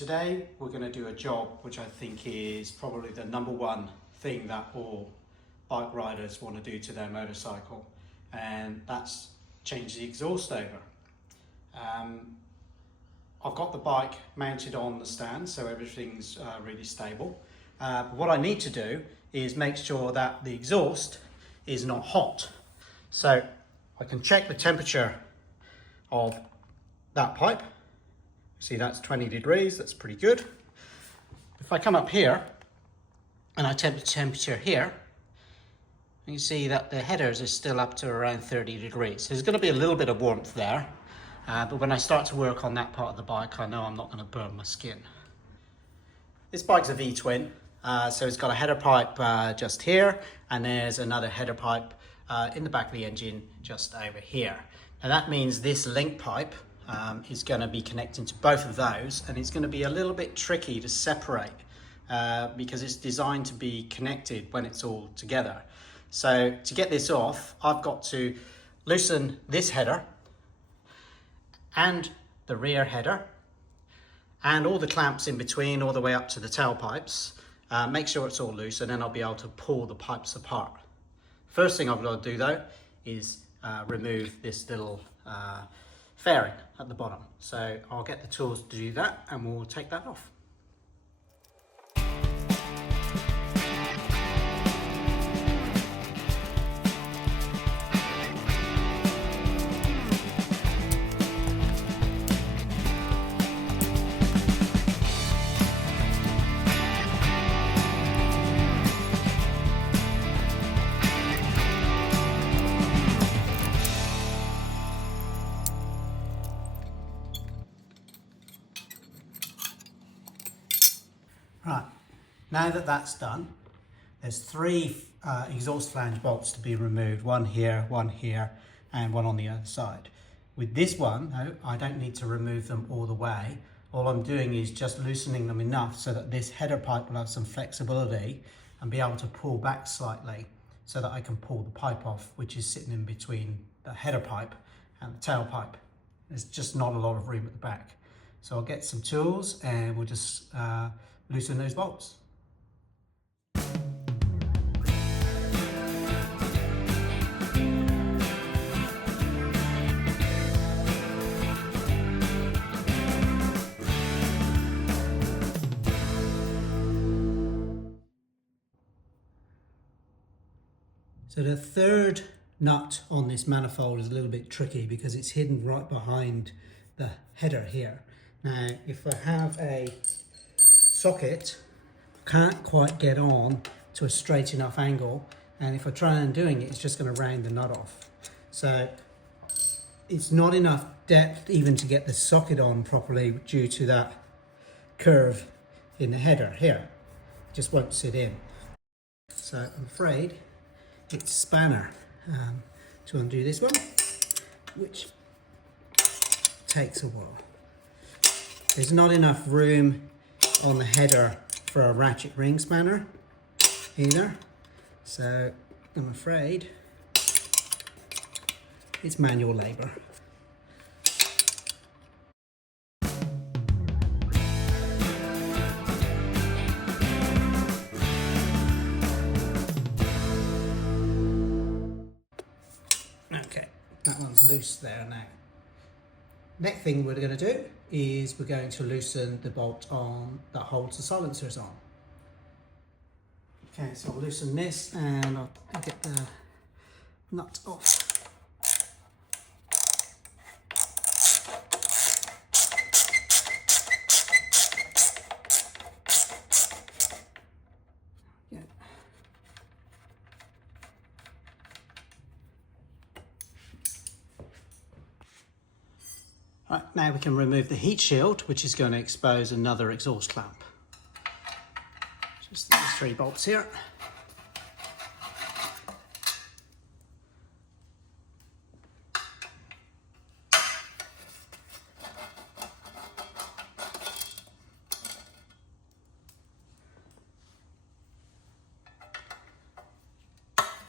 today we're going to do a job which I think is probably the number one thing that all bike riders want to do to their motorcycle, and that's change the exhaust over. I've got the bike mounted on the stand, so everything's really stable. But what I need to do is make sure that the exhaust is not hot. So I can check the temperature of that pipe. See, that's 20 degrees, that's pretty good. If I come up here and I temp the temperature here, you can see that the headers is still up to around 30 degrees. So there's going to be a little bit of warmth there, but when I start to work on that part of the bike, I know I'm not going to burn my skin. This bike's a V-twin, so it's got a header pipe just here, and there's another header pipe in the back of the engine just over here. Now that means this link pipe is going to be connecting to both of those, and it's going to be a little bit tricky to separate because it's designed to be connected when it's all together. So to get this off, I've got to loosen this header and the rear header and all the clamps in between all the way up to the tailpipes. Make sure it's all loose, and then I'll be able to pull the pipes apart. First thing I've got to do though is remove this little fairing at the bottom. So I'll get the tools to do that and we'll take that off. Right, now that that's done, there's three exhaust flange bolts to be removed, one here, and one on the other side. With this one, though, I don't need to remove them all the way. All I'm doing is just loosening them enough so that this header pipe will have some flexibility and be able to pull back slightly so that I can pull the pipe off, which is sitting in between the header pipe and the tailpipe. There's just not a lot of room at the back. So I'll get some tools and we'll just loosen those bolts. So the third nut on this manifold is a little bit tricky because it's hidden right behind the header here. Now, if I have a socket, can't quite get on to a straight enough angle, and if I try and doing it, it's just going to round the nut off. So it's not enough depth even to get the socket on properly due to that curve in the header here. It just won't sit in. So I'm afraid it's spanner to undo this one, which takes a while. There's not enough room on the header for a ratchet ring spanner either, so I'm afraid it's manual labour. Okay, that one's loose there now. Next thing we're going to do is we're going to loosen the bolt on that holds the silencers on. Okay, so I'll loosen this and I'll get the nut off. Yeah. Right, now we can remove the heat shield, which is going to expose another exhaust clamp. Just these three bolts here.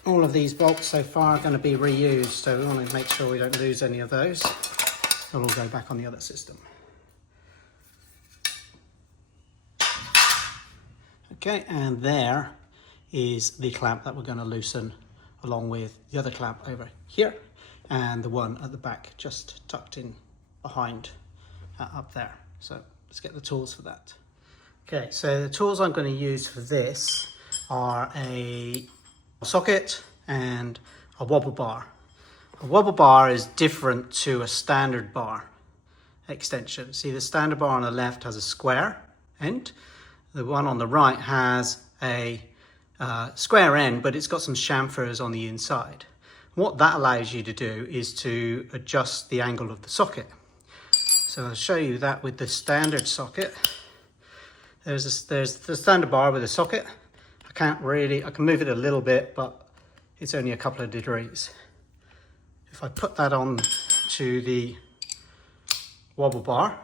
All of these bolts so far are going to be reused, so we want to make sure we don't lose any of those. They'll all go back on the other system. Okay, and there is the clamp that we're going to loosen, along with the other clamp over here and the one at the back just tucked in behind up there. So let's get the tools for that. Okay, so the tools I'm going to use for this are a socket and a wobble bar. A wobble bar is different to a standard bar extension. See, the standard bar on the left has a square end. The one on the right has a square end, but it's got some chamfers on the inside. What that allows you to do is to adjust the angle of the socket. So I'll show you that with the standard socket. There's the standard bar with a socket. I can move it a little bit, but it's only a couple of degrees. If I put that on to the wobble bar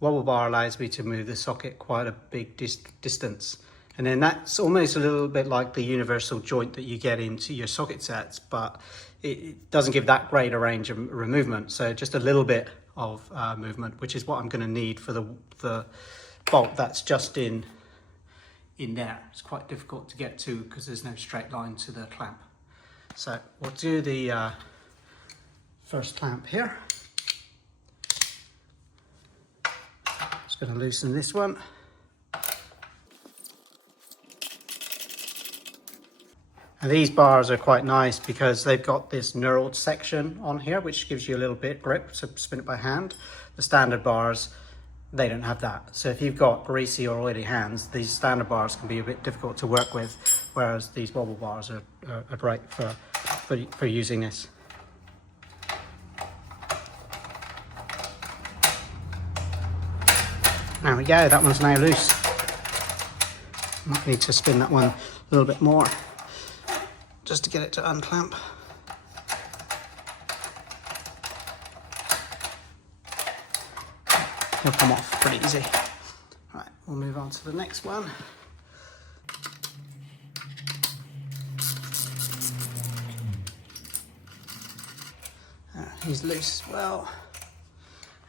allows me to move the socket quite a big distance. And then that's almost a little bit like the universal joint that you get into your socket sets, but it doesn't give that great a range of movement. So just a little bit of movement, which is what I'm going to need for the bolt that's just in there. It's quite difficult to get to because there's no straight line to the clamp. So we'll do the first clamp here. Just going to loosen this one. And these bars are quite nice because they've got this knurled section on here, which gives you a little bit grip to spin it by hand. The standard bars, they don't have that. So if you've got greasy or oily hands, these standard bars can be a bit difficult to work with, whereas these wobble bars are great for using this. There we go, that one's now loose. Might need to spin that one a little bit more just to get it to unclamp. He'll come off pretty easy. Right, we'll move on to the next one. He's loose as well.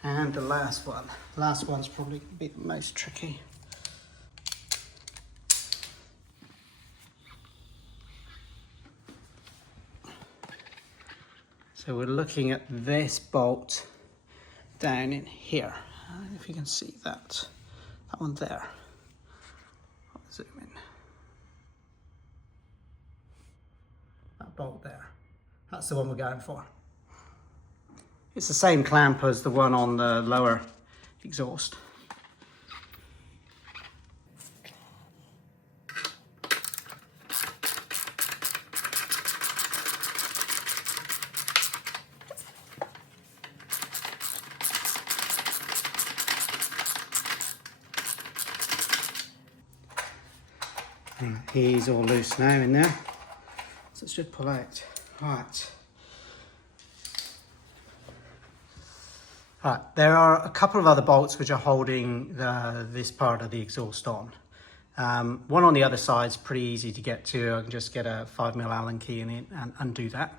And the last one. The last one's probably going to be the most tricky. So we're looking at this bolt down in here. I don't know if you can see that one there. I'll zoom in. That bolt there. That's the one we're going for. It's the same clamp as the one on the lower exhaust. He's all loose now in there, so it should pull out. Right. Right, there are a couple of other bolts which are holding this part of the exhaust on. One on the other side is pretty easy to get to. I can just get a 5mm Allen key in it and undo that.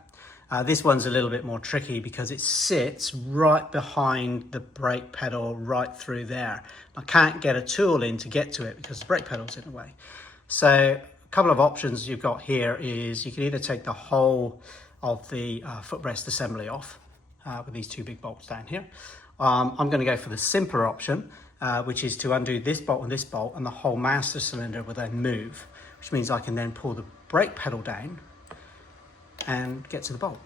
This one's a little bit more tricky because it sits right behind the brake pedal, right through there. I can't get a tool in to get to it because the brake pedal's in the way. So a couple of options you've got here is you can either take the whole of the footrest assembly off with these two big bolts down here. I'm going to go for the simpler option, which is to undo this bolt and the whole master cylinder will then move, which means I can then pull the brake pedal down and get to the bolt.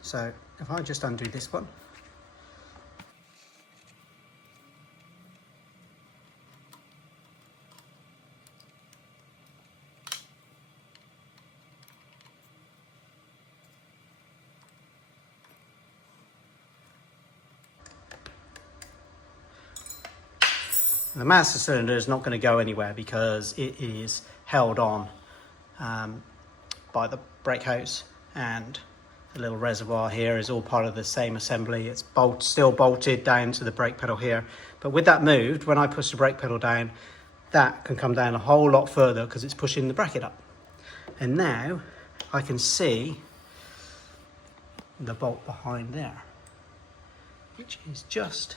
So if I just undo this one, the master cylinder is not going to go anywhere because it is held on by the brake hose, and the little reservoir here is all part of the same assembly. It's still bolted down to the brake pedal here, but with that moved, when I push the brake pedal down, that can come down a whole lot further because it's pushing the bracket up. And now I can see the bolt behind there, which is just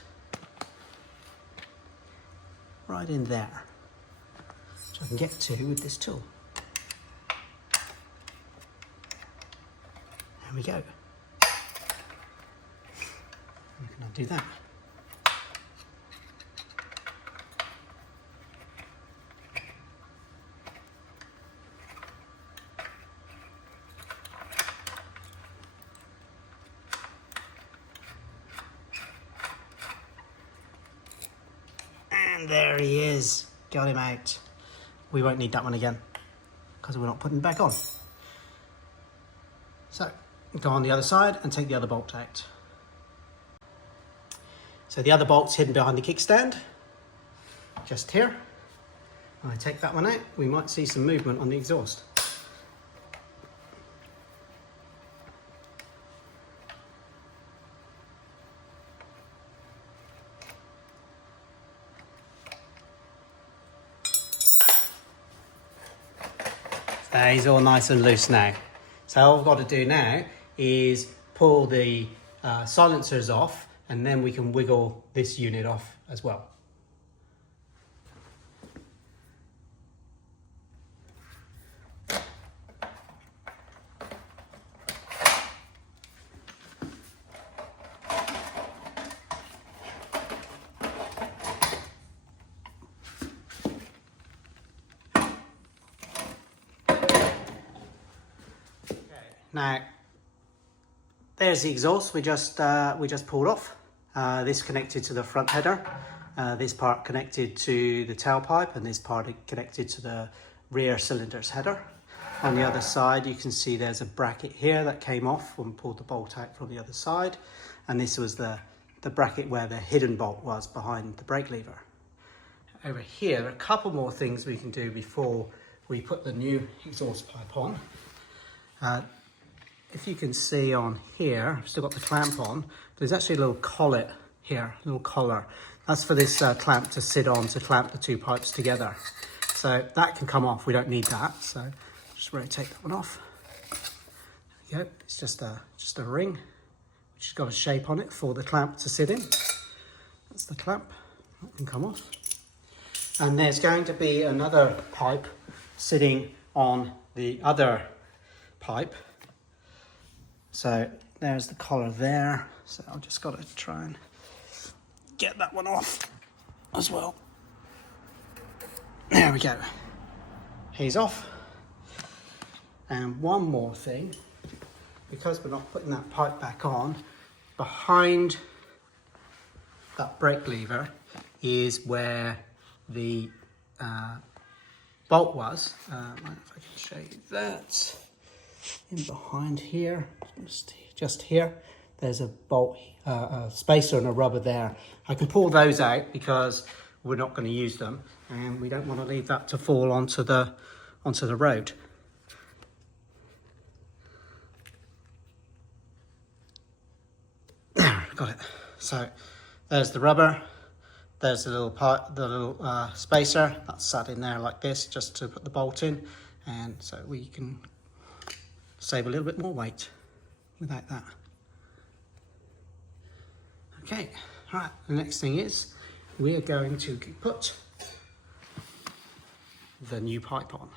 right in there. which I can get to with this tool. There we go. You can undo that. And there he is. Got him out. We won't need that one again because we're not putting it back on. So go on the other side and take the other bolt out. So the other bolt's hidden behind the kickstand, just here. When I take that one out, we might see some movement on the exhaust. He's all nice and loose now. So all I've got to do now is pull the silencers off, and then we can wiggle this unit off as well. Now, there's the exhaust we just pulled off. This connected to the front header, this part connected to the tailpipe, and this part connected to the rear cylinder's header. On the other side, you can see there's a bracket here that came off when we pulled the bolt out from the other side, and this was the bracket where the hidden bolt was behind the brake lever. Over here, there are a couple more things we can do before we put the new exhaust pipe on. If you can see on here, I've still got the clamp on, there's actually a little collet here, a little collar. That's for this clamp to sit on to clamp the two pipes together. So that can come off, we don't need that. So just rotate that one off. There we go, it's just a ring, which has got a shape on it for the clamp to sit in. That's the clamp, that can come off. And there's going to be another pipe sitting on the other pipe. So there's the collar there. So I've just got to try and get that one off as well. There we go. He's off. And one more thing, because we're not putting that pipe back on, behind that brake lever is where the bolt was. I don't know if I can show you that. In behind here, just here, there's a bolt, a spacer and a rubber there. I can pull those out because we're not going to use them, and we don't want to leave that to fall onto the road. There, got it. So there's the rubber. There's the little part, the little spacer that's sat in there like this, just to put the bolt in, and so we can save a little bit more weight without that. Okay, right, the next thing is we are going to put the new pipe on.